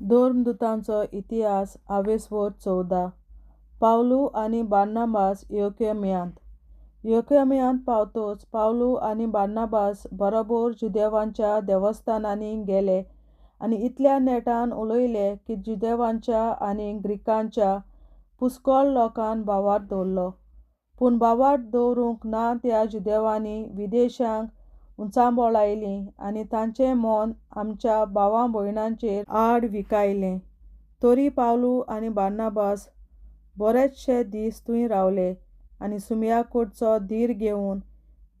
धर्मदूतांचो इतिहास आवेसवर 14 पावलू आनी बार्नाबास योक्यमियांत पावतच पावलू आनी बार्नाबास बरोबर जुदेवांच्या देवस्थानांनी गेले आनी इतल्या नेटान उलयले की जुदेवांच्या आनी ग्रीकांच्या पुष्कळ लोकांक बावार्द दवरलो. पूण बावार्द दवरूंक ना त्या जुदेवांनी विदेशांक उंचांबोळायलीं आनी तांचें मोन आमच्या भावां भयणांचेर आड विखायलें. तरी पावलू आनी बार्नाबास बरेचशे दीस थंय रावले आनी सुमया कडचो धीर घेवन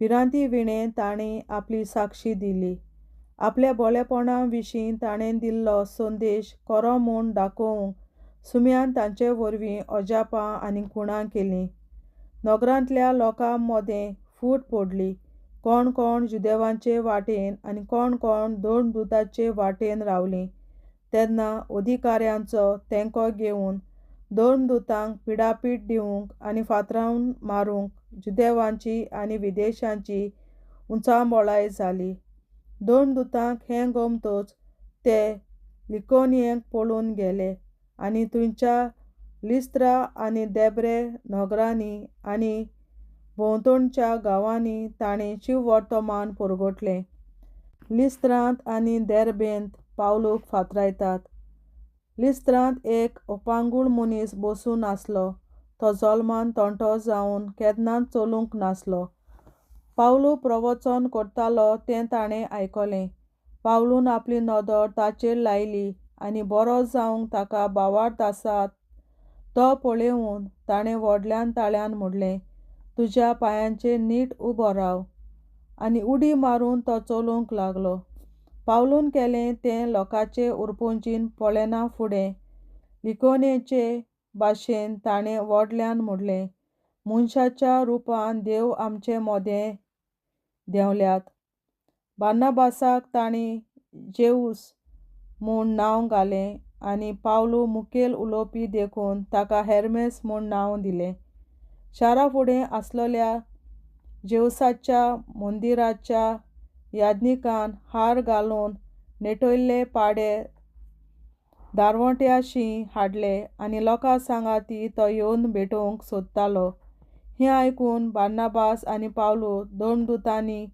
भिरांती विणें तांणी आपली साक्षी दिली. आपल्या भोळेपणा विशीं ताणें दिल्लो संदेश खरो म्हूण दाखोवंक सुमयान तांचे वरवीं अजापां आनी खुणां केलीं. नगरांतल्या लोकां मदें फूट पडली. कोण कोण जुदेवांचे वाटेन आनी कोण कोण धर्मदूतांचे वाटेन रावलीं. तेन्ना अधिकाऱ्यांचो तेंको घेवन धर्मदूतांक पिडापीट दिवंक आनी फातरावन मारूंक जुदेवांची आनी विदेशांची उंचांबोळाय जाली. धर्मदूतांक हें गमतच ते लिकोनियेक पळून गेले आनी थंयच्या लिस्त्रा आनी देब्रे नगरांनी आनी भोंवतणच्या गांवांनी तांणी शिववर्तमान परगटलें. लिस्त्रांत आनी देर्बेंत पावलूक फातरायतात. लिस्त्रांत एक अपांगूळ मनीस बसून आसलो. तो जल्मान तणटो जावन केन्नाच चलूंक नासलो. पावलू प्रवचन करतालो तें ताणें आयकलें. पावलून आपली नदर ताचेर लायली आनी बरो जावंक ताका बावार्द आसा तो पळयवन ताणें व्हडल्या ताळ्यान म्हणलें, तुज्या पांयांचेर नीट उबो राव. आनी उडी मारून तो चलूंक लागलो. पावलून केलें तें लोकांचे उर्बुंजीन पळयना फुडें लिकोनियेचे भाशेन ताणें व्हडल्यान म्हणलें, मनशाच्या रुपान देव आमचे मदें देंवल्यात. बार्नाबासाक तांणी जेऊस म्हूण नांव घालें आनी पावलू मुखेल उलोवपी देखून ताका हेर्मेस म्हूण नांव दिलें. शारा फुडें आसलोल्या जेऊसाच्या मंदिराच्या याजकान हार घालून नेटयल्ले पाडे दारवट्याशीं हाडले आनी लोकां सांगाती तो येवन भेटोवंक सोदतालो. हें आयकून बार्नाबास आनी पावलू धर्मदूतांनी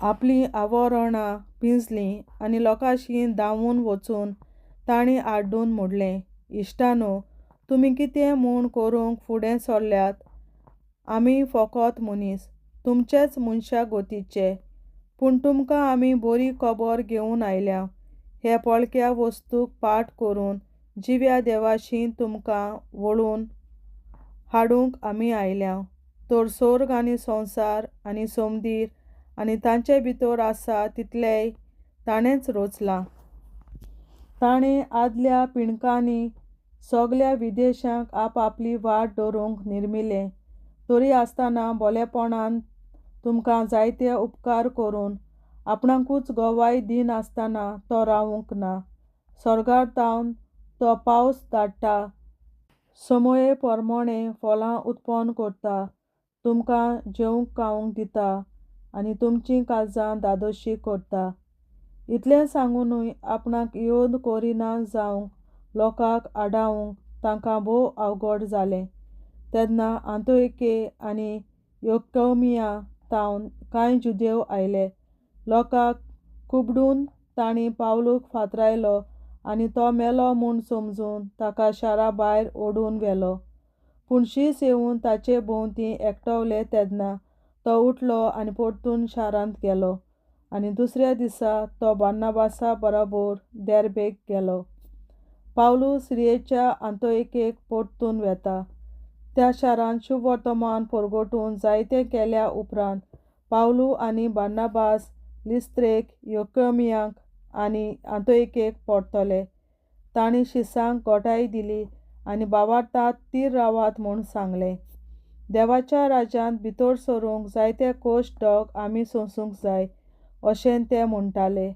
आपलीं आवरणां पिंजलीं आनी लोकांशीं धांवून वचून तांणी आड्डून म्हणलें, इश्टांनो, तुमी कितें म्हूण करूंक फुडें सरल्यात? आमी फकत मनीस, तुमचेच मनशा गोतीचे. पूण तुमकां आमी बरी खबर घेवन आयल्या. हे पळक्या वस्तूक पाट करून जिव्या देवाशीं तुमकां वळून हाडूंक आमी आयल्या. तर सर्ग आनी संवसार आनी समंदीर आनी तांचे भितर आसा तितलेंय ताणेंच रचलां. ताणें आदल्या पिणकांनी सगल्या विदेशांक आपआपली वाट धरूंक निर्मिलें. तरी आसतना भोळेपणान तुमकां जायते उपकार करून आपणाकूच गोवाय दिनासतना तो रावूंक ना. सर्गांतावन तो पावस धाडटा, समये प्रमाणें फळां उत्पन्न करता, तुमकां जेवंक खावंक दिता आनी तुमचीं काळजां धादोशीं करता. इतलें सांगूनय आपणाक योद करिना जावंक लोकांक आडावंक तांकां भोव अवघड जालें. तेन्ना आंतोके आनी इकोनियातावन कांय जुदेव आयले. लोकांक कुबडून तांणी पावलूक फातरायलो आनी तो मेलो म्हूण समजून ताका शारा भायर ओडून व्हेलो. पूण शीस येवन ताचे भोंवतणी एकठांवले तेन्ना तो उठलो आनी परतून शारांत गेलो. आनी दुसऱ्या दिसा तो बार्नाबासा बरोबर देर्बेक गेलो. पावलू सिरियेच्या आंतोकेक परतून वेता. त्या शारांत शुभवर्तमान परगटून जायतें केल्या उपरांत पावलू आनी बार्नाबास लिस्त्रेक, इकोनियांक आनी आंतोकेक परतले. तांणी शिसांक घोटाय दिली आनी भावार्थांत थीर रावात म्हूण सांगलें. देवाच्या राज्यांत भितर सरूंक जायते कश्ट दोग आमी सोंसूंक जाय अशें ते म्हणटाले.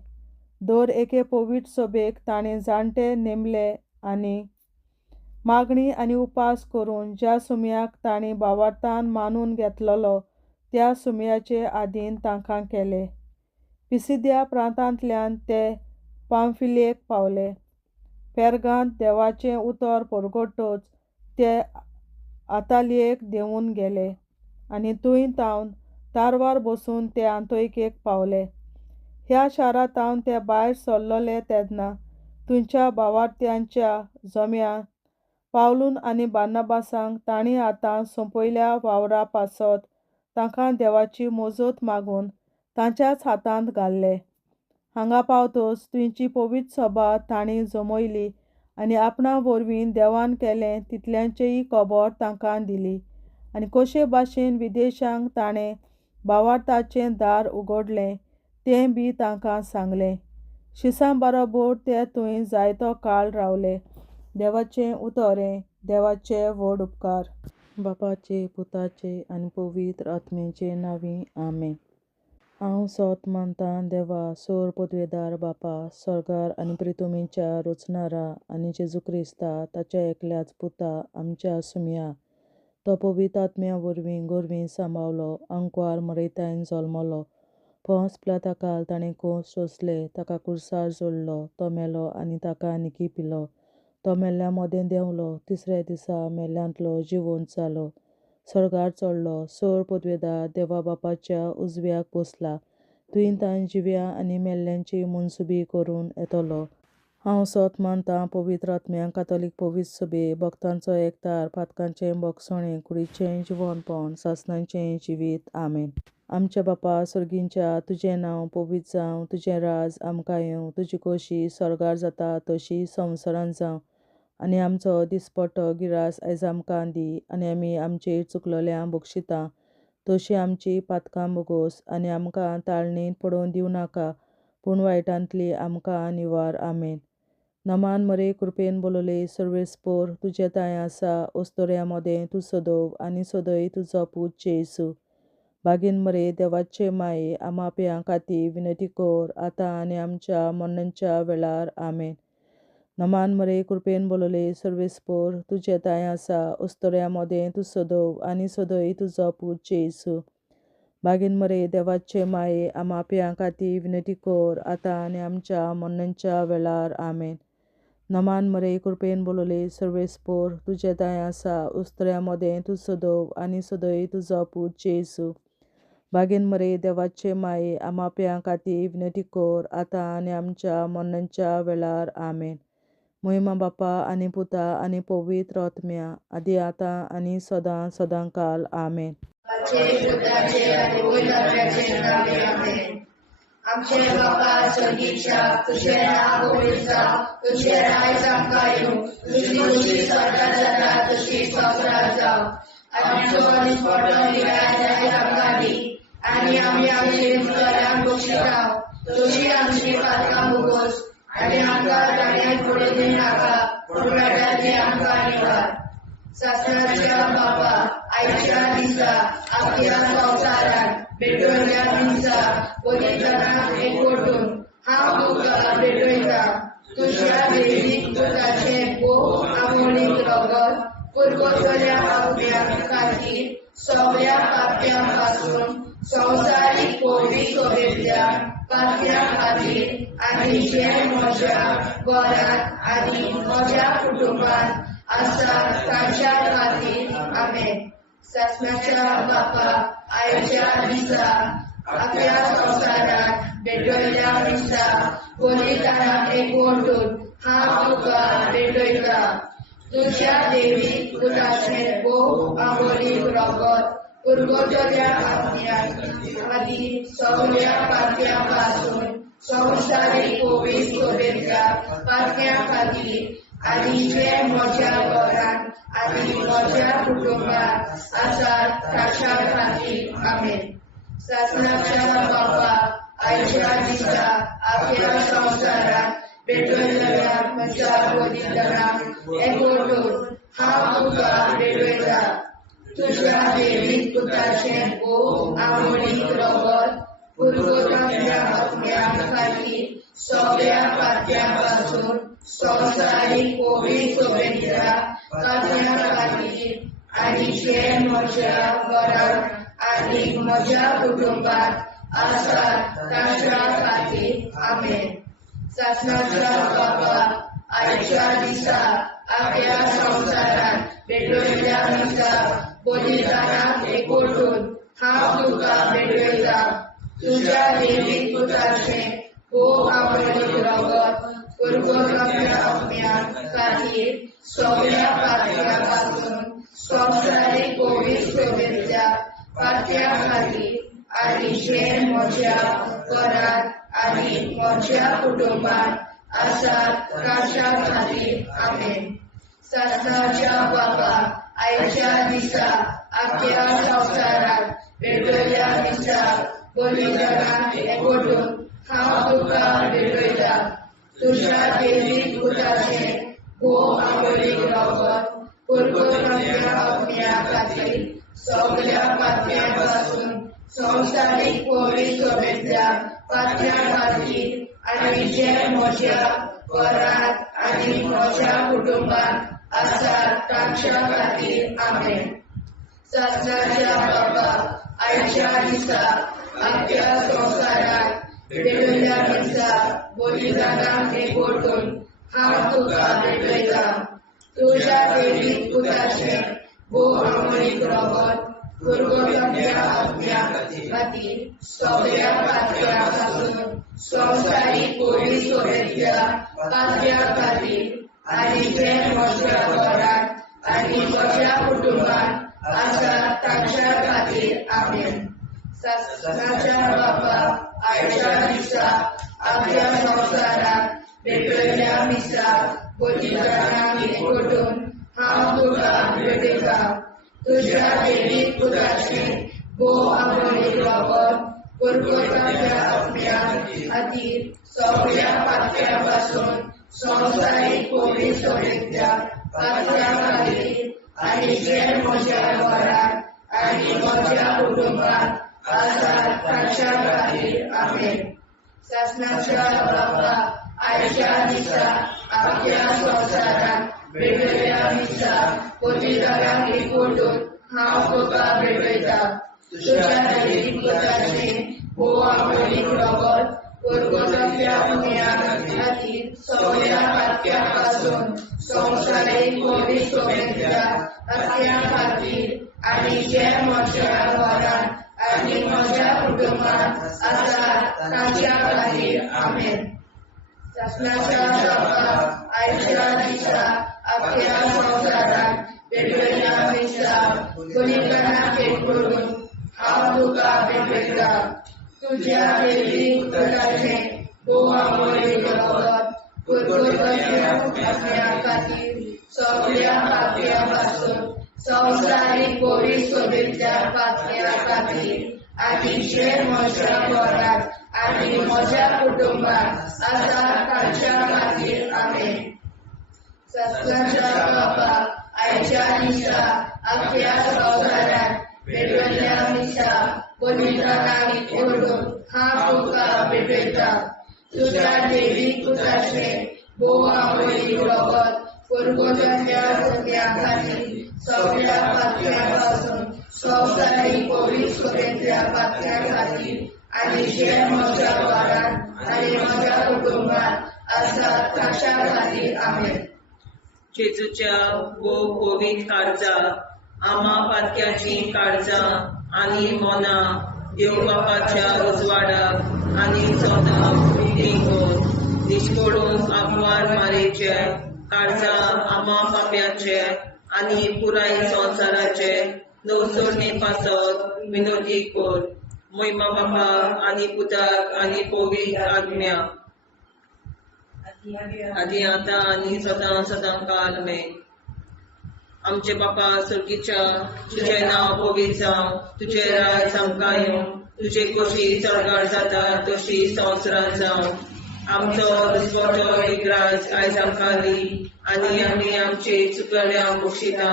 दर एके पवित्र सभेक तांणी जाणटे नेमले आनी मागणी आनी उपास करून ज्या सुमयाक तांणी भावार्थान मानून घेतलोलो त्या सुमयाचे आदीन तांकां केले. पिसिदिया प्रांतांतल्यान ते पांफिलियेक पावले. पेरगांत देवाचें उतर परगटूच ते आतालियेक देंवून गेले आनी थंय तावन तारवार बसून ते आंतोइकेक पावले. ह्या शारांतावन ते भायर सरलोले तेन्ना थंयच्या भावार्थ्यांच्या जम्यान पावलून आनी बार्नाबासांक तांणी आतां सोंपयल्या वावरा पासत तांकां देवाची मजत मागून तांच्याच हातांत घाल्ले. हांगा पावतच थंयची पवित्र सभा तांणी जमयली आनी आपणा वरवीं देवान केलें तितल्यांचेय खबर तांकां दिली आनी कशे भाशेन विदेशांक ताणें भावार्थाचें दार उगडलें तें बी तांकां सांगलें. शिसां बरोबर ते थंय जायतो काळ रावले. देवाचें उतरें. देवाचे व्हड उपकार. बापाचे, पुताचे आनी पवित्र आत्म्याचे नांवीं आमेन. हांव सोत मानतां देवा सोर पदवेदार बापा, स्वर्गार आनी पृथ्वीच्या रचणारा आनी जेजू क्रिस्ता ताच्या एकल्याच पुता आमच्या सुम्या. तो पवित्र आत्म्या वरवीं गोरवीं सांबाळलो, अंकवार मरयतायन जल्मलो. पोंस पिलाताकाल ताणें खूंस सोंसले, ताका कुर्सार जोडलो, तो मेलो आनी ताका निकी पिलो. तो मेल्ल्या मोदें देंवलो, तिसऱ्या दिसा मेल्ल्यांतलो जिवंत जालो, स्वर्गार चडलो, सोर पदवेदार देवा बापाच्या उजव्याक बसला. थंय ताण जिव्या आनी मेल्ल्यांची मनसुबी करून येतलो. हांव सोत मानतां पवित्र आत्म्यांक, कातोलीक पवित्र सभे, भक्तांचो एकठार, पातकांचें भोगसणें, कुडीचें जिवंतपण, सासणाचें जिवीत. आमेन. आमच्या बापा स्वर्गींच्या, तुजें नांव पवित्र जावं, तुजें राज आमकां येवं, तुजी खोशी स्वर्गार जाता तशी संवसारांत जावं. आनी आमचो दिसपट्टो गिरास आयज आमकां दी आनी आमी आमचेर चुकलोल्यांक बक्षितां तशी आमची पातकां बोगोस आनी आमकां ताळणेंत पडोवन दिवं नाका पूण वायटांतली आमकां निवार. आमेन. नमान मरे कृपेन बोलोले सर्वेस्पोर तुजे ताय आसा, ओस्तोऱ्या मोदें तूं सदोव आनी सदय तुजो पूत जेसू. बागीन मरे देवाचे माये आमाप्यां खातीर विनंती कर आतां आनी आमच्या मरणाच्या वेळार. आमेन. नमान मरे कृपेन बोलोले सर्वेस्पोर तुजे ताय आसा, ओस्तोऱ्या मोदें तूं सदोव आनी सदय तुजो पूत जेसू. बागीन मरे देवाचे माये आमाप्यां खातीर विनंती कर आतां आनी आमच्या मरणाच्या वेळार. आमेन. नमान मरे कृपेन बोलोले सर्वेस्पोर तुजे ताय आसा, ओस्तोऱ्या मोदें तूं सदोव आनी सदय तुजो पूत जेसू. बागीन मरे देवाचे माये आमाप्यां खातीर विनंती कर आतां आनी आमच्या मरणाच्या वेळार. आमेन. महिमा बापा आनी पुता आनी पवित्र आत्म्या, आदी आतां आनी सदां सदांकाल. आमेन. आमचे बापा स्वर्गीच्या, तुझें नांव पवित्र जावं, तुझें राज आमकां येवं, तुजी खुशी स्वर्गार जाता तशी संवसारांत जावं. आमचो दिसपट्टो गिरास आयज आमकां दी आनी आमी आमचे चुकल्यांक बक्षितां तशी आमची पातकां बोगोस आनी आमकां ताळ्यांत पडोवन दिवं नाका पूण वायटांतली आमकां निवार. सासणाच्या बापा, आयच्या दिसा आपल्या संवसारांत भेटवयल्या दिसा पवित्रांक एकवटून हांव तुका भेटयता. तुज्या देवीक पुताचें भोव आमोणीक रगत पुरगोटल्या आत्म्या खातीर सगळ्या पाप्यां पासून संवसारीक पवित्र सभेंतल्या पाप्यां खातीर आनी जे म्हज्या घरांत आनी म्हज्या कुटुंबांत आसा तांच्या खातीर. आमेन. सासणाच्या बापा, आयच्या दिसा आपल्या संवसारांत भेटवयल्या दिसा पवित्रांक एकवटून हांव तुका भेटयता. तुज्या देवीक पुताचें भोव आमोणीक रगत पुरगोटल्या आत्म्या खातीर सगळ्या पाप्यां पासून संवसारीक पवित्र सभेंतल्या पाप्यां खातीर आनी जे म्हज्या घरांत आनी म्हज्या कुटुंबांत आसात तांच्या खातीर. आमेन. सासणाच्या बापा, आयच्या दिसा आपल्या संवसारांत भेटवयल्या म्हज्या पवित्रांक एकवटून हांव तुका भेटयता. तुज्या देवीक पुताचें भोव आमोणीक रगत पुरगोटल्या आत्म्या खातीर सगळ्या पाप्यां पासून संवसारीक पवित्र सभेंतल्या पाप्यां खातीर आनी जे म्हज्या घरांत आनी म्हज्या कुटुंबांत आसात तांच्या खातीर. आमेन. सासणाच्या बापा, आयच्या दिसा आख्या संवसारात पेटयल्या मिसा बलिदानाक एकवटून हांव तुका भेटयता तुज्या देवीक पुताचे अमरीक रगत कुरकुरम्या अग्न्यां खातीर सगळ्या पातळ्यां पासून संवसारीक पवित्र सभेच्या पातळ्या खातीर आनी जे म्हज्या घरांत आनी म्हज्या कुटुंबात आसात तांच्या खातीर आमेन. सासणाच्या बाबा आयच्या दिसा आख्या संवसारात पेटयल्या मिसा बलिदानाक एकवटून हांव तुका भेटयता तुज्या देवीक पुताचे अमरीक रगत कुरकुरम्या अग्न्यां खातीर सगळ्या पातळ्यां पासून संवसारीक पवित्र सभेच्या पातळ्या खातीर आनी जे म्हज्या घरांत आनी म्हज्या कुटुंबात आसात तांच्या खातीर आमेन. सासणाच्या बाबा आयच्या दिसा आख्या संवसारात पेटयल्या मिसा बलिदानाक एकवटून हांव तुका भेटयता तुज्या देवीक पुताचे अमरीक रगत कुरकुरम्या अग्न्यां खातीर सगळ्या पातळ्यां पासून संवसारीक पवित्र सभेच्या पातळ्या खातीर आनी जे म्हज्या घरांत आनी म्हज्या कुटुंबात आसात तांच्या खातीर आमेन. सासणाच्या बाबा आयच्या दिसा आख्या संवसारात पेटयल्या मिसा बलिदानाक एकवटून हांव तुका भेटयता तुज्या देवीक पुताचे अमरीक रगत कुरकुरम्या अग्न्यां खातीर सगळ्या पातळ्यां पासून संवसारीक पवित्र सभेच्या पातळ्या खातीर आनी जे म्हज्या घरांत आनी म्हज्या कुटुंबात आसात तांच्या खातीर आमेन. सासणाच्या बाबा आयच्या दिसा आख्या संवसारात पेटयल्या मिसा बलिदानाक एकवटून हांव तुका भेटयता तुज्या देवीक पुताचे अमरीक रगत कुरकुरम्या अग्न्यां खातीर सगळ्या पातळ्यां पासून संवसारीक पवित्र सभेच्या पातळ्या खातीर आनी जे म्हज्या घरांत आनी म्हज्या कुटुंबात आसात तांच्या खातीर आमेन. सासणाच्या बाबा आयच्या दिसा आख्या संवसारात पेटयल्या मिसा बलिदानाक एकवटून हांव तुका भेटयता तुज्या देवीक पुताचे अमरीक रगत कुरकुरम्या अग्न्यां खातीर सगळ्या पातळ्यां पासून संवसारीक पवित्र सभेच्या पातळ्या खातीर आनी जे म्हज्या घरांत आनी म्हज्या कुटुंबात आसात तांच्या खातीर आमेन. सासणाच्या बाबा आयच्या दिसा आख्या संवसारात पेटयल्या मिसा बलिदानाक एकवटून हांव तुका भेटयता तुज्या देवीक पुताचे अमरीक रगत कुरकुरम्या अग्न्यां खातीर सगळ्या पातळ्यां पासून संवसारीक पवित्र सभेच्या पातळ्या खातीर आनी जे म्हज्या घरांत आनी म्हज्या कुटुंबात आसात तांच्या खातीर आमेन. जेजूच्या पवित्र काळजा आम्हा पातक्याची काळजा आनी मोना देव बापाच्या उजवाडाक आनी सोदाक निश्कोडून आग्वार मारेचे काळजा आम्हा पाप्याचे आनी पुराय संवसाराचे नवसोडणे पासत विनोदी कोर महिमा बापा आनी पुताक आनी पवित्र आज्ञा आदी आता आनी सदां सदां काल में. आमचे बापा सर्गीच्या तुझे नाव पवित्र जावं तुझे राज आमकां येवं तुझे कशी चडगाड जाता तशी संवसारांत जावं. आमचो दिसवटो विग्राज आयज आमकां दी आनी आमी आमचे चुकल्यांक बक्षिता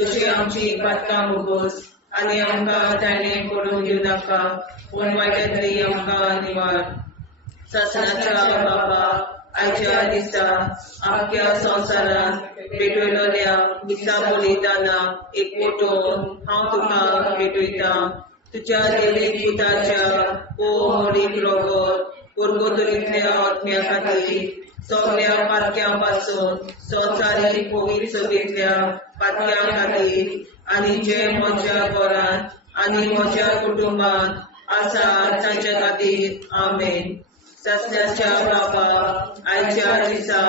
तशी आमची पातकां मुगोस आनी आमकां ताणें पडून दिवं नाका पूण वायट्यांतली आमकां निवार. सासणाच्या बापा आयच्या दिसा आख्या संवसारांत पेटयलोल्या मिसा बलिदानाक एकवटून हांव तुका भेटयता तुज्या देवीक पुताच्या अमरीक रगत कुरकुरम्या अग्न्यां खातीर सगळ्या पातक्यांपासून संवसारीक पवित्र सभेंतल्या पातक्यां खातीर आनी जे म्हज्या घरांत आनी म्हज्या कुटुंबांत आसा तांचे खातीर आमेन. सस्त्याच्या बाबा आयच्या दिसा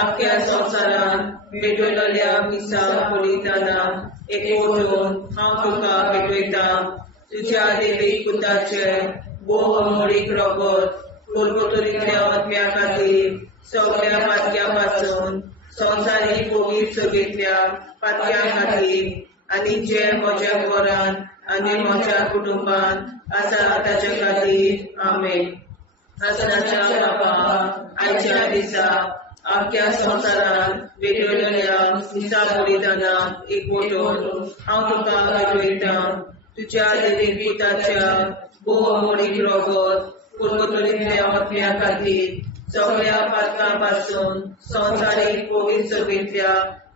आख्या संवसारान भेटयलेल्या मिसा बलिदानां एकवटून हांव तुका भेटयता. तुज्या देवीक पुताचे भोवमोडीक रगत कोलकत्तोरींतल्या आत्म्या खातीर सगळ्या पातक्यांपासून संवसारीक पवित्र सभेंतल्या पातक्यां खातीर आनी जे म्हज्या घरांत आनी म्हज्या कुटुंबांत आसा ताचे खातीर आमेन. आसनाच्या बाबा आयच्या दिसा आख्या संवसारान भेटयलेल्या मिसा बलिदानां एकवटून हांव तुका भेटयता. तुज्या देवीक पुताच्या भोवमोडीक रगत कोलकत्तोरींतल्या आत्म्या खातीर सगळ्या पातकांपासून संवसारीक पवित्र सभेंतल्या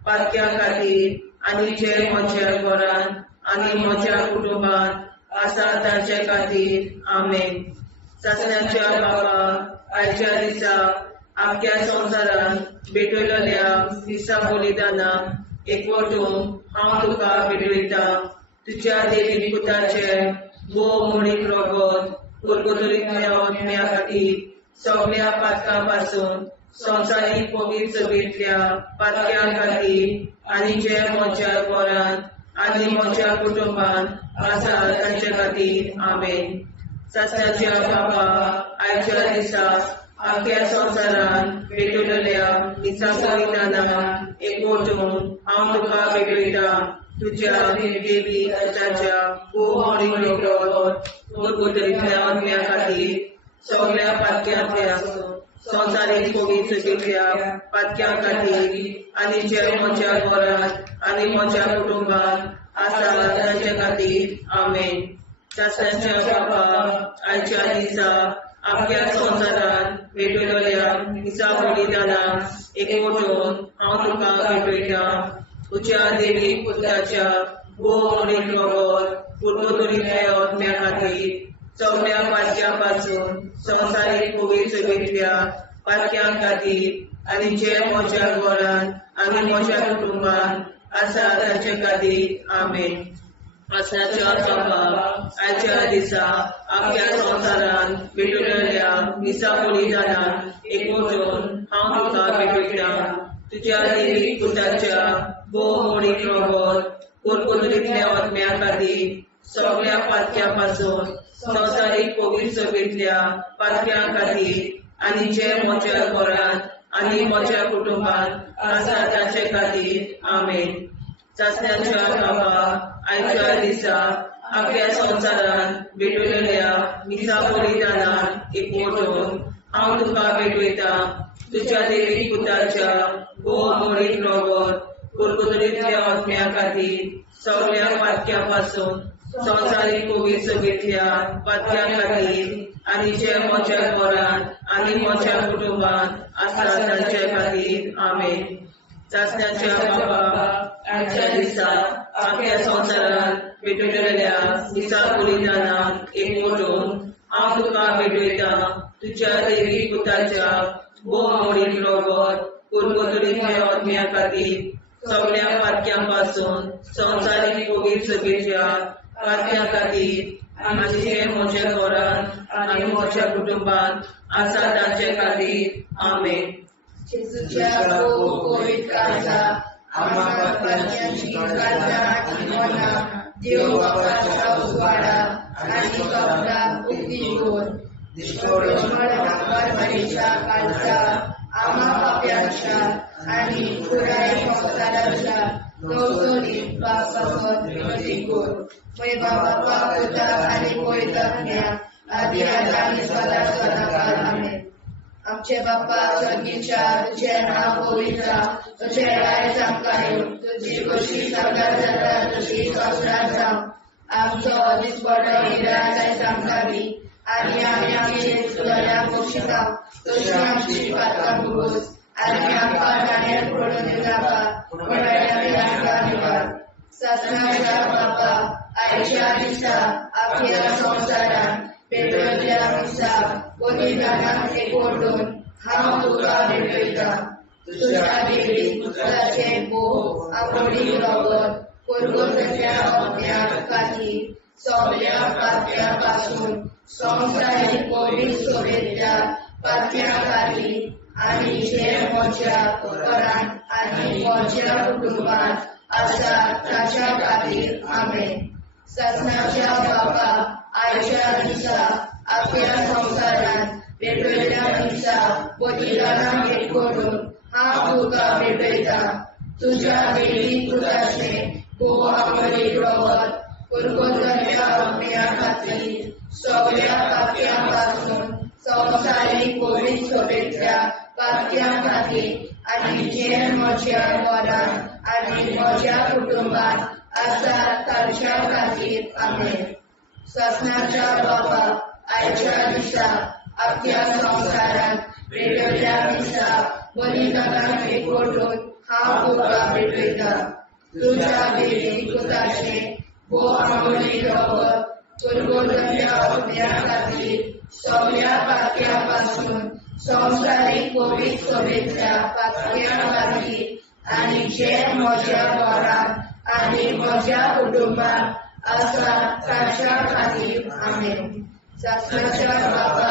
पातक्यां खातीर आनी जे म्हज्या घरांत आनी म्हज्या कुटुंबांत आसा तांचे खातीर आमेन. सस्त्याच्या बाबा आयच्या दिसा आख्या संवसारान भेटयलेल्या मिसा बलिदानां एकवटून हांव तुका भेटयता. तुज्या देवीक पुताचे भोवमोडीक रगत कोलकत्तोरींतल्या आत्म्या खातीर सगळ्या पातकांपासून संवसारीक पवित्र सभेंतल्या पातक्यां खातीर आनी जे म्हज्या घरांत आनी म्हज्या कुटुंबांत आसा तांचे खातीर आमेन. सस्त्याच्या बाबा आयच्या दिसा आख्या संवसारान भेटयलेल्या मिसा बलिदानां एकवटून हांव तुका भेटयता. तुज्या देवीक पुताच्या भोवमोडीक रगत कोलकत्तोरींतल्या आत्म्या खातीर सगळ्या पातक्यांतल्या संवसारीक पवित्र सभेंतल्या पातक्यां खातीर आनी जे म्हज्या घरांत आनी म्हज्या कुटुंबांत आसा तांचे खातीर आमेन. सस्त्याच्या बाबा आयच्या दिसा आख्या संवसारान भेटयलेल्या मिसा बलिदानां एकवटून हांव तुका भेटयता. तुज्या देवीक पुताच्या भोवमोडीक रगत कोलकत्तोरींतल्या आत्म्या खातीर सगळ्या पातक्यांपासून संवसारीक पवित्र सभेंतल्या पातक्यां खातीर आनी जे म्हज्या घरांत आनी म्हज्या कुटुंबांत आसा तांचे खातीर आमेन. आसनाच्या बाबा आयच्या दिसा आख्या संवसारान भेटयलेल्या मिसा बलिदानां एकवटून हांव तुका भेटयता. तुज्या देवीक पुताच्या भोवमोडीक रगत कोलकत्तोरींतल्या आत्म्या खातीर सगळ्या पातक्यांपासून संवसारीक पवित्र सभेंतल्या पातक्यां खातीर आनी जे म्हज्या घरांत आनी म्हज्या कुटुंबांत आसा तांचे खातीर आमेन. सस्त्याच्या बाबा आयच्या दिसा आख्या संवसारान भेटयलेल्या मिसा बलिदानां एकवटून हांव तुका भेटयता. तुज्या देवीक पुताच्या भोवमोडीक रगत कोलकत्तोरींतल्या आत्म्या खातीर सगळ्या पातक्यांपासून संवसारीक पवित्र सभेंतल्या पातक्यां खातीर आनी जे म्हज्या घरांत आनी म्हज्या कुटुंबांत आसा तांचे खातीर आमेन. सस्त्याच्या बाबा आयच्या दिसा आख्या संवसारान भेटयलेल्या मिसा बलिदानां एकवटून हांव तुका भेटयता. तुज्या देवीक पुताच्या भोवमोडीक रगत कोलकत्तोरींतल्या आत्म्या खातीर सगळ्या पातक्यांपासून संवसारीक पवित्र सभेंतल्या पातक्यां खातीर आनी जे म्हज्या घरांत आनी म्हज्या कुटुंबांत आसा तांचे खातीर आमेन. जेजूच्या पवित्र काळजा आम्हा पातकांची काळजा आनी मना देव बापाच्या उजवाडा आनी कपडा उक्ती कर. परमेच्या काळजा आम्हा पाप्यांच्या आनी पुराय संवसाराच्या गवसणीत पापावर विनंती कर. बाबा पिता आनी पवित्र आत्म्या आदी आनी सदा सदाकाळ आमेन. आमचे बाप्पा स्वर्गीच्या तुझे नाव पवित्र तुझे राय आमकां तुझी कशी सगळ्यात जाता तशी संवसारांत जावं. आमचो दिसपडो निराश आमकां दी आनी आमी आमचे चुकल्यांक बक्षिता तशी आमची पातकां भोगोस आनी आमकां गाण्यार पडून नाका पण आमकां निवार. सस्त्याच्या बाप्पा आयच्या दिसा आख्या संवसारान भेटयलेल्या मिसा बलिदानां एकवटून हांव तुका भेटयता तुज्या देवी पुत्राचे भोव आवडी रगत कुरगुरच्या अग्न्या खातीर सगळ्या पात्या पासून संवसारीक पवित्र सोबेच्या पात्या खातीर आनी जे म्हज्या घरांत आनी म्हज्या कुटुंबांत आसा ताच्या खातीर आमेन. ससनाच्या बाबा आयच्या दिसा आख्या संवसारांत भेटयल्या दिसा बलिदानां भेट करून हांव तुका भेटयता तुज्या देवी पुत्राचे भोव आवडी रगत कुरगुरच्या अग्न्या खातीर सगळ्या पात्या पासून संवसारीक पवित्र सोबेच्या पात्या खातीर आनी जे म्हज्या घरांत आनी म्हज्या कुटुंबांत आसा ताच्या खातीर आमेन. ससनाच्या बाबा आयच्या दिसा आख्या संवसारांत भेटयल्या दिसा बलिदानां भेट करून हांव तुका भेटयता तुज्या देवी पुत्राचे भोव आवडी रगत कुरगुरच्या अग्न्या खातीर सगळ्या पात्या पासून संवसारीक पवित्र सोबेच्या पात्या खातीर आनी जे म्हज्या घरांत आनी म्हज्या कुटुंबांत आसा ताच्या खातीर आमेन. ससनाच्या बाबा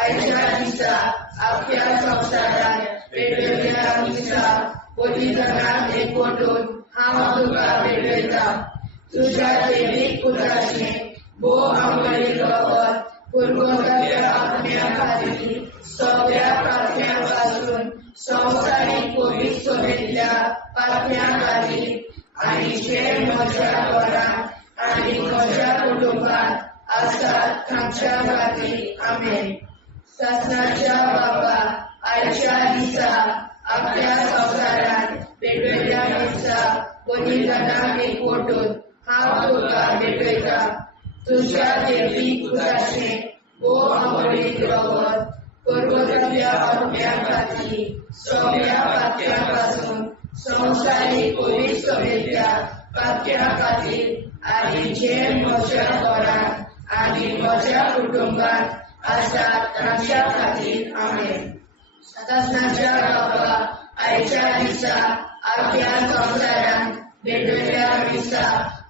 आयच्या दिसा आख्या संवसारांत भेटयल्या दिसा बलिदानां भेट करून हांव तुका भेटयता तुज्या देवी पुत्राचे भोव आवडी रगत कुरगुरच्या अग्न्या खातीर सगळ्या पात्या पासून संवसारीक पवित्र सोबेच्या पात्या खातीर आनी जे म्हज्या घरांत आनी म्हज्या कुटुंबांत आसा ताच्या खातीर आमेन. ससनाच्या बाबा आयच्या दिसा आख्या संवसारांत भेटयल्या दिसा बलिदानां भेट करून हांव तुका भेटयता तुज्या देवी पुत्राचे भोव आवडी रगत कुरगुरच्या अग्न्या खातीर सगळ्या पात्या पासून संवसारीक पवित्र सोबेच्या पात्या खातीर आनी जे म्हज्या घरांत आनी म्हज्या कुटुंबांत आसा ताच्या खातीर आमेन. ससनाच्या बाबा आयच्या दिसा आख्या संवसारांत भेटयल्या दिसा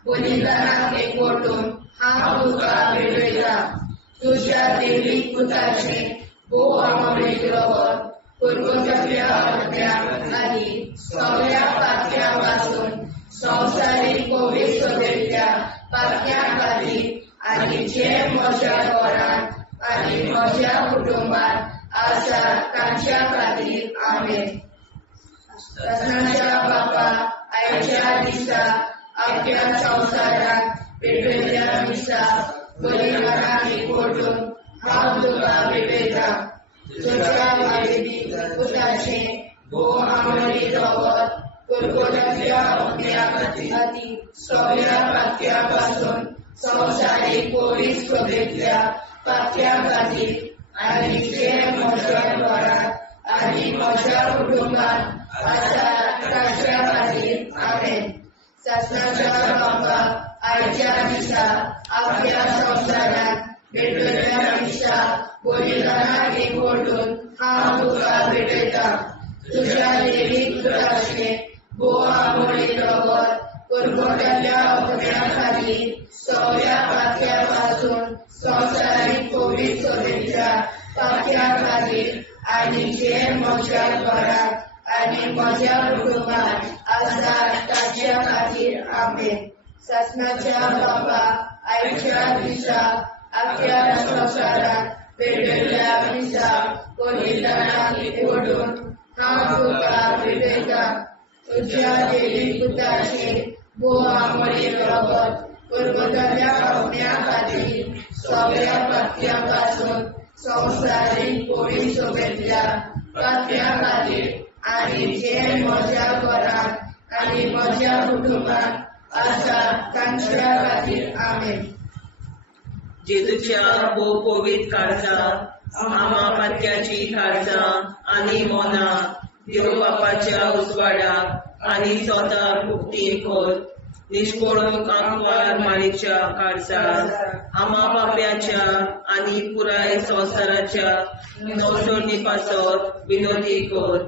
बलिदानां भेट करून हांव तुका भेटयता तुज्या देवी पुत्राचे भोव आवडी रगत कुरगुरच्या अग्न्या खातीर सगळ्या पात्या पासून संवसारीक पवित्र सोबेच्या पात्या खातीर आनी जे म्हज्या घरांत आनी म्हज्या कुटुंबांत आसा ताच्या खातीर आमेन. ससनाच्या बाबा आयच्या दिसा आख्या संवसारांत भेटयल्या दिसा बलिदानां भेट करून हांव तुका भेटयता तुज्या देवी पुत्राचे भोव आवडी रगत कुरगुरच्या अग्न्या खातीर सगळ्या पात्या पासून संवसारीक पवित्र सोबेच्या पात्या खातीर आनी जे म्हज्या घरांत आनी म्हज्या कुटुंबांत आसा ताच्या खातीर आमेन. ससनाच्या बाबा आयच्या दिसा आख्या संवसारांत भेटयल्या दिसा बलिदानां भेट करून हांव तुका भेटयता तुज्या देवी पुत्राचे भोव आवडी रगत कुरगुरच्या अग्न्या खातीर सगळ्या पात्या पासून संवसारीक पवित्र सोबेच्या पात्या खातीर आनी जे म्हज्या घरांत आनी म्हज्या कुटुंबांत आसा ताच्या खातीर आमेन. ससनाच्या बाबा आयच्या दिसा आख्या संवसारांत भेटयल्या दिसा बलिदानां भेट करून हांव तुका भेटयता तुज्या देवी पुत्राचे भोव आवडी रगत कुरगुरच्या अग्न्या खातीर सगळ्या पात्या पासून संवसारीक पवित्र सोबेच्या पात्या खातीर आनी जे म्हज्या घरांत आनी म्हज्या कुटुंबांत आसा तांच्या खातीर आमेन. जेजूच्या भोव पवित्र काळजांत आमा पात्याची काळजां आनी मोना देव बापाच्या उजवाडाक आनी स्वता भुक्ती खोल निष्पळून आंकवार माळेच्या काळजात आम्हा पाप्याच्या आणि पुराय संसाराच्या नवसोडणीपासत विनोदी कर.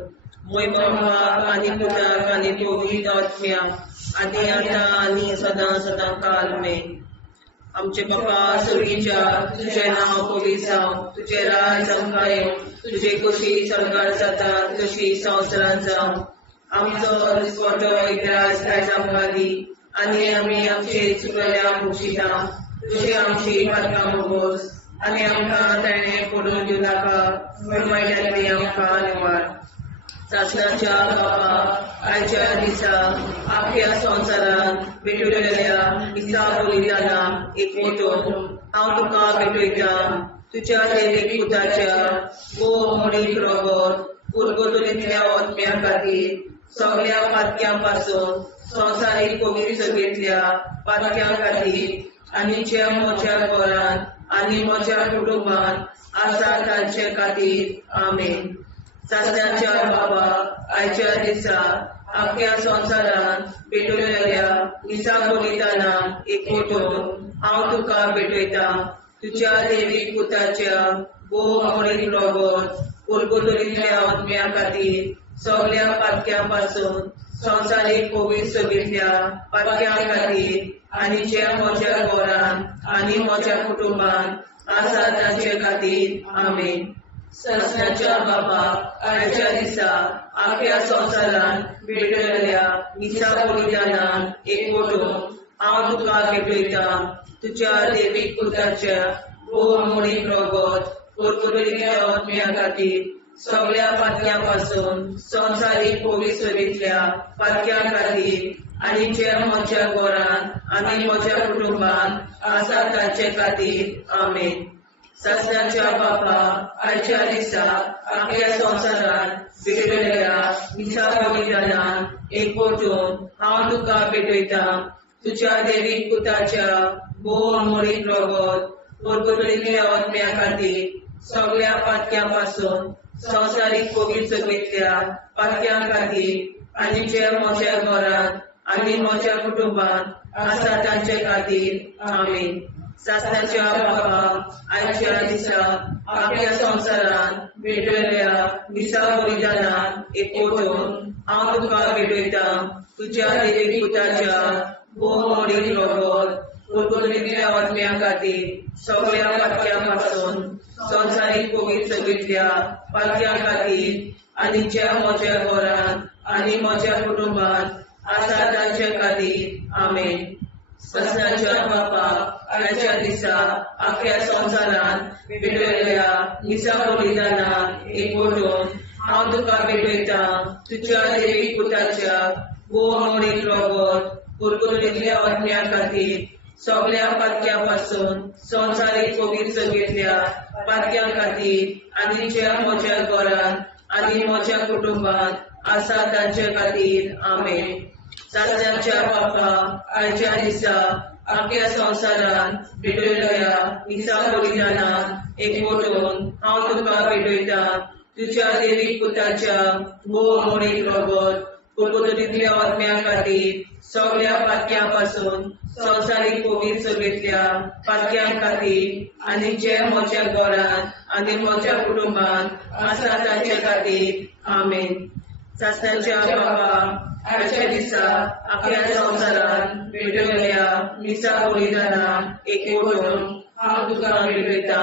मोय बापाक आणि पुताक आणि पवित्र आत्म्याक आदी आता आणि सदां सदां काल मे. आमचे बापा स्वर्गीच्या तुझे नाव पवित्र जावं, तुझे राज आमकां येवं, तुझे कशी सरकार जाता तशी संवसारांत जावं. आमचो दिसपटो एकदांच आयज आमकां दी आनी आमी आमचे चुकल्यांक बक्षिता. तुझे आमची पातकां भोगोस आनी आमकां ताणें पडून दिवं नाका, वायटांतली आमकां निवाड. सासणाच्या बापा आयच्या दिसा आख्या संवसारांत भेटलेल्या दिसा बलिदानाक एकवटून हांव तुका भेटयता. तुज्या दैवीक पुताच्या मोडीक रगत उरगतुलींतल्या आत्म्या खातीर सगळ्या पातक्यां पासून संवसारीक पवित्रतेंतल्या पातक्यां खातीर आनी जे म्हज्या घरांत आनी म्हज्या कुटुंबांत आसा तांचे खातीर आमेन. सासणाच्या बाबा आयच्या दिसा आख्या संवसारांत भेटलेल्या दिसा बलिदानाक एकवटून हांव तुका भेटयता. तुज्या दैवीक पुताच्या मोडीक रगत उरगतुलींतल्या आत्म्या खातीर सगळ्या पातक्यां पासून संवसारीक पवित्रतेंतल्या पातक्यां खातीर आनी जे म्हज्या घरांत आनी म्हज्या कुटुंबांत आसा तांचे खातीर आमेन. सासणाच्या बाबा आयच्या दिसा आख्या संवसारांत भेटलेल्या दिसा बलिदानाक एकवटून हांव तुका भेटयता. तुज्या दैवीक पुताच्या मोडीक रगत उरगतुलींतल्या आत्म्या खातीर सगळ्या पातक्यां पासून संवसारीक पवित्रतेंतल्या पातक्यां खातीर आनी जे म्हज्या घरांत आनी म्हज्या कुटुंबांत आसा तांचे खातीर आमेन. सासणाच्या बापा आयच्या दिसा आख्या संवसारांत भेटलेल्या दिसा बलिदानाक एकवटून हांव तुका भेटयता. तुज्या दैवीक पुताच्या मोडीक रगत उरगतुलींतल्या आत्म्या खातीर सगळ्या पातक्यां पासून संवसारीक पवित्रतेंतल्या पातक्यां खातीर आनी जे म्हज्या घरांत आनी म्हज्या कुटुंबांत आसा तांचे खातीर आमेन. सासणाच्या बाबा आयच्या दिसा आख्या संवसारांत भेटलेल्या दिसा बलिदानाक एकवटून हांव तुका भेटयता. तुज्या दैवीक पुताच्या मोडीक रगत उरगतुलींतल्या आत्म्या खातीर सगळ्या पातक्यां पासून संवसारीक पवित्रतेंतल्या पातक्यां खातीर आनी जे म्हज्या घरांत आनी म्हज्या कुटुंबांत आसा तांचे खातीर आमेन. सासणाच्या बापा आयच्या दिसा आख्या संवसारांत भेटलेल्या दिसा बलिदानाक एकवटून हांव तुका भेटयता. तुज्या दैवीक पुताच्या मोडीक रगत उरगतुलींतल्या आत्म्या खातीर सगळ्या पातक्यां पासून संवसारीक पवित्रतेंतल्या पातक्यां खातीर आनी जे म्हज्या घरांत आनी म्हज्या कुटुंबांत आसा तांचे खातीर आमेन. सासणाच्या बापा आयच्या दिसा आख्या संवसारांत भेटलेल्या दिसा बलिदानाक एकवटून हांव तुका भेटयता. तुज्या दैवीक पुताच्या मोडीक रगत उरगतुलींतल्या आत्म्या खातीर सगळ्या पातक्यां पासून संवसारीक पवित्रतेंतल्या पातक्यां खातीर आनी जे म्हज्या घरांत आनी म्हज्या कुटुंबांत आसा तांचे खातीर आमेन. सासणाच्या बाबा आयच्या दिसा आख्या संवसारांत भेटलेल्या दिसा बलिदानाक एकवटून हांव तुका भेटयता.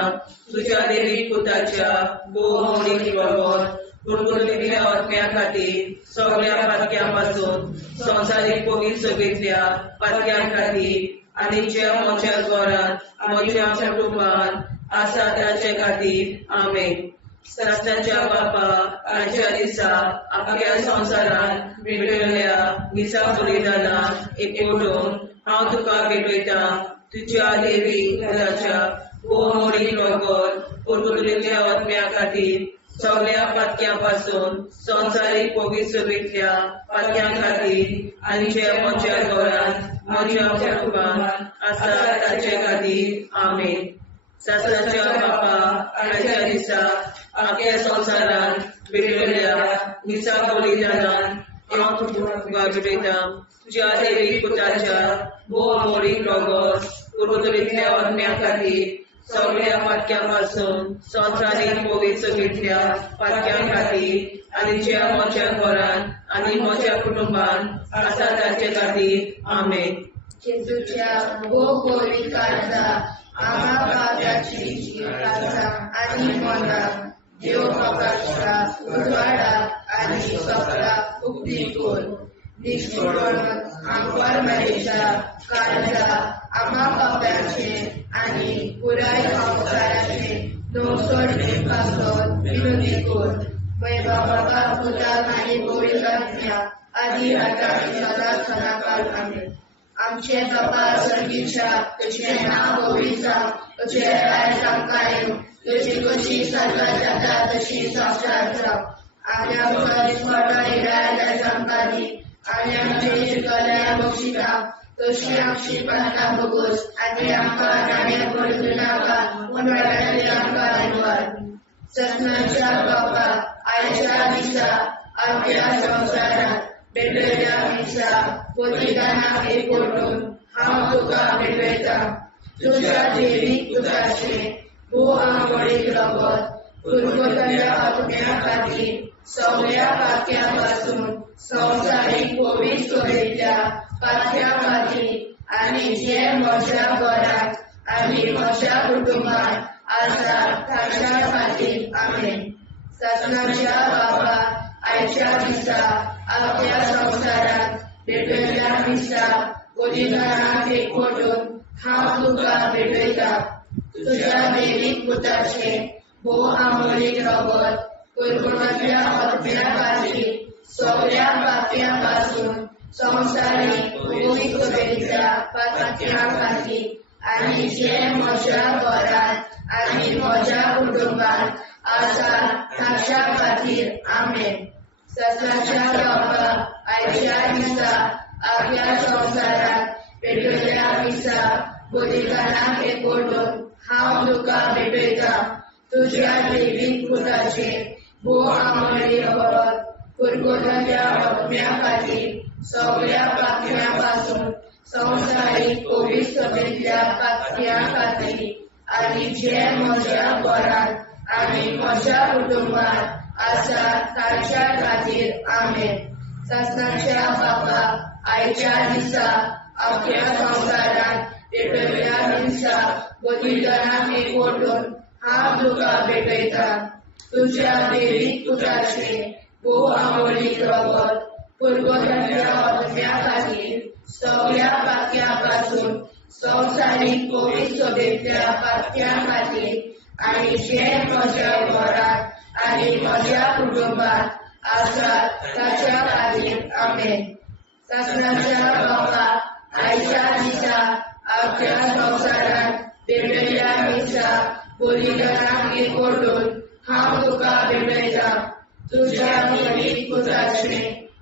तुज्या दैवीक पुताच्या मोडीक रगत उरगतुलींतल्या आत्म्या खातीर सगळ्या पातक्यां पासून संवसारीक पवित्रतेंतल्या पातक्यां खातीर आनी जे म्हज्या घरांत म्हज्या कुटुंबांत आसा तांचे खातीर आमेन. सासणाच्या बापा आयच्या दिसा आख्या संवसारांत भेटलेल्या दिसा बलिदानाक एकवटून हांव तुका भेटयता. तुज्या दैवीक पुताच्या मोडीक रगत उरगतुलींतल्या आत्म्या खातीर सगळ्या पातक्यां पासून संवसारीक पवित्रतेंतल्या पातक्यां खातीर आनी जे म्हज्या घरांत म्हज्या कुटुंबांत आसा तांचे खातीर आमेन. सासणाच्या बापा आयच्या दिसा आख्या संवसारांत भेटलेल्या दिसा बलिदानाक हांव तुका भेटयता तुज्या देवीक पुताच्या भोव मोरीक रगत पुर्वतरींतल्या अज्ञा खातीर सगळ्या पातक्यां पासून संवसारीक पवित्रतेंतल्या पातक्यां खातीर आनी जे म्हज्या घरान आनी म्हज्या कुटुंबान आसा ताचे खातीर आमेन. जेजूच्या भोव पवित्र काळजा आम्हा पाप्याची प्रार्थना आनी मना देव बापाच्या उजवाडा आनी सगळा उक्ती कर. निष्ठुरण आंकवार मेरेच्या काळजा आम्हा पाप्याचे आनी पुराय संवसाराचे नवसोडणे पासत विनोदी कर. बाबा पुताक आनी पवित्र आत्म्या आदी आतां आनी सदांच सदांकाळ आमेन. आमचे बाबा सर्गीच्या तुझे नाव पवित्र जावं, तुझे राज आमकां येवं, तुजी कशी सगळ्या जाता तशी संवसारांत जावं. आनी आमचो दिसपट्टो इराय आमकां दी आनी आमचे शिकल्या बक्षिता तशी आमची प्रार्थना भोगोस आनी आमकां नाणे पडूं नाका पूण वाटायली आमकां निवार. सत्नाच्या बाबा आयच्या दिसा आमच्या संवसारांत भेटयल्या दिसा बलिदानाक एकवटून हांव तुका भेटयता. तुज्या देवीक पुताचे भोव आंबोळीक रगत पुर्वतल्या आत्म्या खातीर सगळ्या पातक्यां पासून संवसारीक पवित्रतेंतल्या पातक्यां खातीर आनी जे म्हज्या घरांत आनी म्हज्या कुटुंबान आसा ताच्या खातीर आमेन. सत्नाच्या बाबा आयच्या दिसा आपल्या संवसारांत भेटयल्या दिसा बलिदानाक एकवटून हांव तुका भेटयता. तुज्या देवीक पुताचे भोव आंबोळीक रगत पुर्वतल्या आत्म्या खातीर सगळ्या पातक्यां पासून संवसारीक पवित्रतेंतल्या पातक्यां खातीर आनी जे म्हज्या घरांत आनी म्हज्या कुटुंबान आसा ताच्या खातीर आमेन. सत्नाच्या बाबा आयच्या दिसा आपल्या संवसारांत भेटयल्या दिसा बलिदानाक एकवटून हांव तुका भेटयता. तुज्या देवीक पुताचे भोव आंबोळीक रगत पुर्वतल्या आत्म्या खातीर सगळ्या पातक्यां पासून संवसारीक पवित्रतेंतल्या पातक्यां खातीर आनी जे म्हज्या घरांत आनी म्हज्या कुटुंबान आसा ताच्या खातीर आमेन. सत्नाच्या बाबा आयच्या दिसा आपल्या संवसारांत भेटयल्या दिसा बलिदानाक एकवटून हांव तुका भेटयता. तुज्या देवीक पुताचे भोव आंबोळीक रगत पुर्वतल्या आत्म्या खातीर सगळ्या पातक्यां पासून संवसारीक पवित्रतेंतल्या पातक्यां खातीर आनी जे म्हज्या घरांत आनी म्हज्या कुटुंबान आसा ताच्या खातीर आमेन. सत्नाच्या बाबा आयच्या दिसा आपल्या संवसारांत भेटयल्या दिसा बलिदानाक एकवटून हांव तुका भेटयता. तुज्या देवीक पुताचे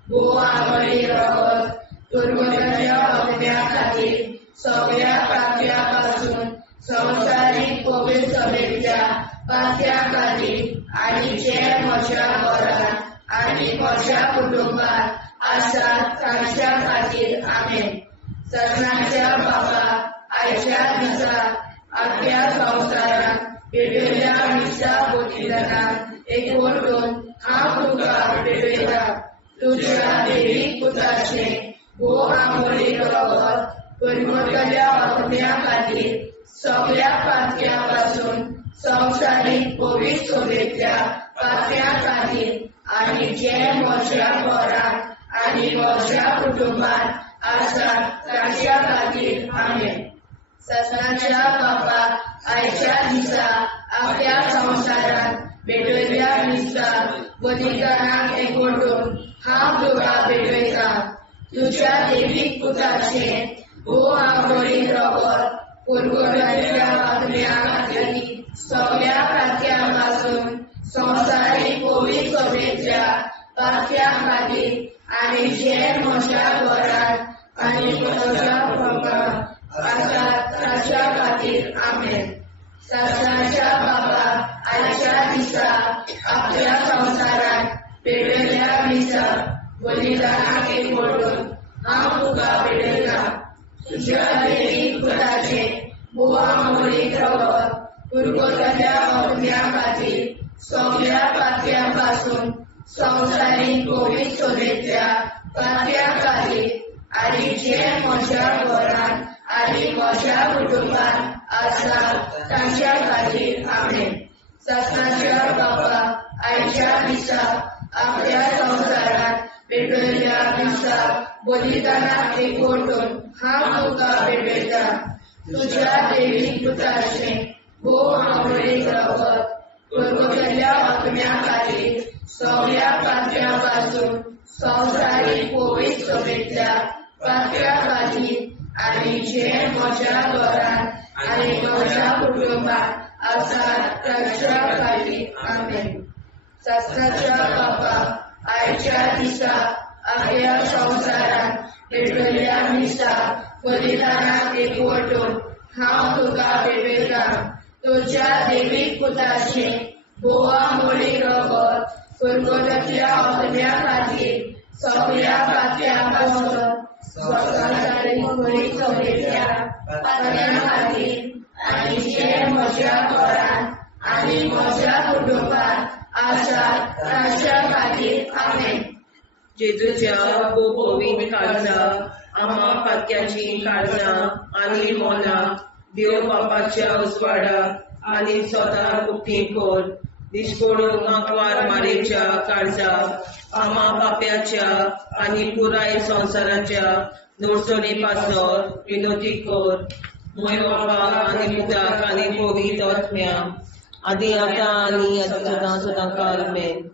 भोव आंबोळीक रगत पुर्वतल्या आत्म्या खातीर सगळ्या पातक्यां पासून संवसारीक पवित्रतेंतल्या पातक्यां खातीर आनी जे म्हज्या घरांत आनी म्हज्या कुटुंबान आसा ताच्या खातीर आमेन. सत्नाच्या बाबा आयच्या दिसा आपल्या संवसारांत भेटयल्या दिसा बलिदानाक एकवटून हांव तुका भेटयता. तुज्या देवीक पुताचे भोव आंबोळीक रगत पुर्वतल्या आत्म्या खातीर सगळ्या पातक्यां पासून संवसारीक पवित्रतेंतल्या पातक्यां खातीर आनी जे म्हज्या घरांत आनी म्हज्या कुटुंबान आसा ताच्या खातीर आमेन. सत्नाच्या बाबा आयच्या दिसा आपल्या संवसारांत भेटयल्या दिसा बलिदानाक एकवटून हांव तुका भेटयता. तुज्या देवीक पुताचे भोव आंबोळीक रगत पुर्वतल्या आत्म्या खातीर सगळ्या पातक्यां पासून संवसारीक पवित्रतेंतल्या पातक्यां खातीर आनी जे म्हज्या घरांत आनी म्हज्या कुटुंबान आसा ताच्या खातीर आमेन. सत्नाच्या बाबा आयच्या दिसा आपल्या संवसारांत भेटयल्या दिसा बलिदानाक एकवटून हांव तुका भेटयता तुज्या दैवीक पुताचे बोवा मोडीत रगत पुरगोताच्या अग्न्या खातीर सगळ्या पातळ्यांपासून संवसारीक कोवीड सोबेतल्या पातळ्या खातीर आनी जे म्हज्या घरांत आनी म्हज्या कुटुंबांत आसा तांच्या खातीर आमेन. शासनाच्या बापा आयच्या दिसा आपल्या संवसारांत भेटयल्ल्या दिसा बलिदानाक एकवटून हांव तुका भेटयता तुज्या दैवीक पुताचे भोव आमोडीत रगत पुरगोताच्या अग्न्या खातीर सगळ्या पातळ्यांपासून संवसारीक कोवीड सोबेतल्या पातळ्या खातीर आनी जे म्हज्या घरांत आनी म्हज्या कुटुंबांत आसा तांच्या खातीर आमेन. शासनाच्या बापा आयच्या दिसा आपल्या संवसारांत भेटयल्ल्या दिसा बलिदानाक एकवटून हांव तुका भेटयता तुज्या दैवीक पुताचे बोवा मोडीत रगत पुरगोताच्या अग्न्या खातीर सगळ्या पातळ्यांपासून संवसारीक कोवीड सोबेतल्या पातळ्या खातीर आनी जे म्हज्या घरांत आनी म्हज्या कुटुंबांत आसा तांच्या खातीर आमेन. जेजूच्या पवित्र काळजा आम्हा पातक्याची काळजा आनी मोला देव बापाच्या उजवाडाक आनी स्वता मुक्ती कोर दिसपडूंक आंकवार मारेच्या काळजा आम्हा पाप्याच्या आनी पुराय संवसाराच्या नोडसोडी पासोर विनोदी कोर मोय बापाक आनी पुताक आनी पवित्र आत्म्या आदी आतां आनी सदां सदां काल आमेन.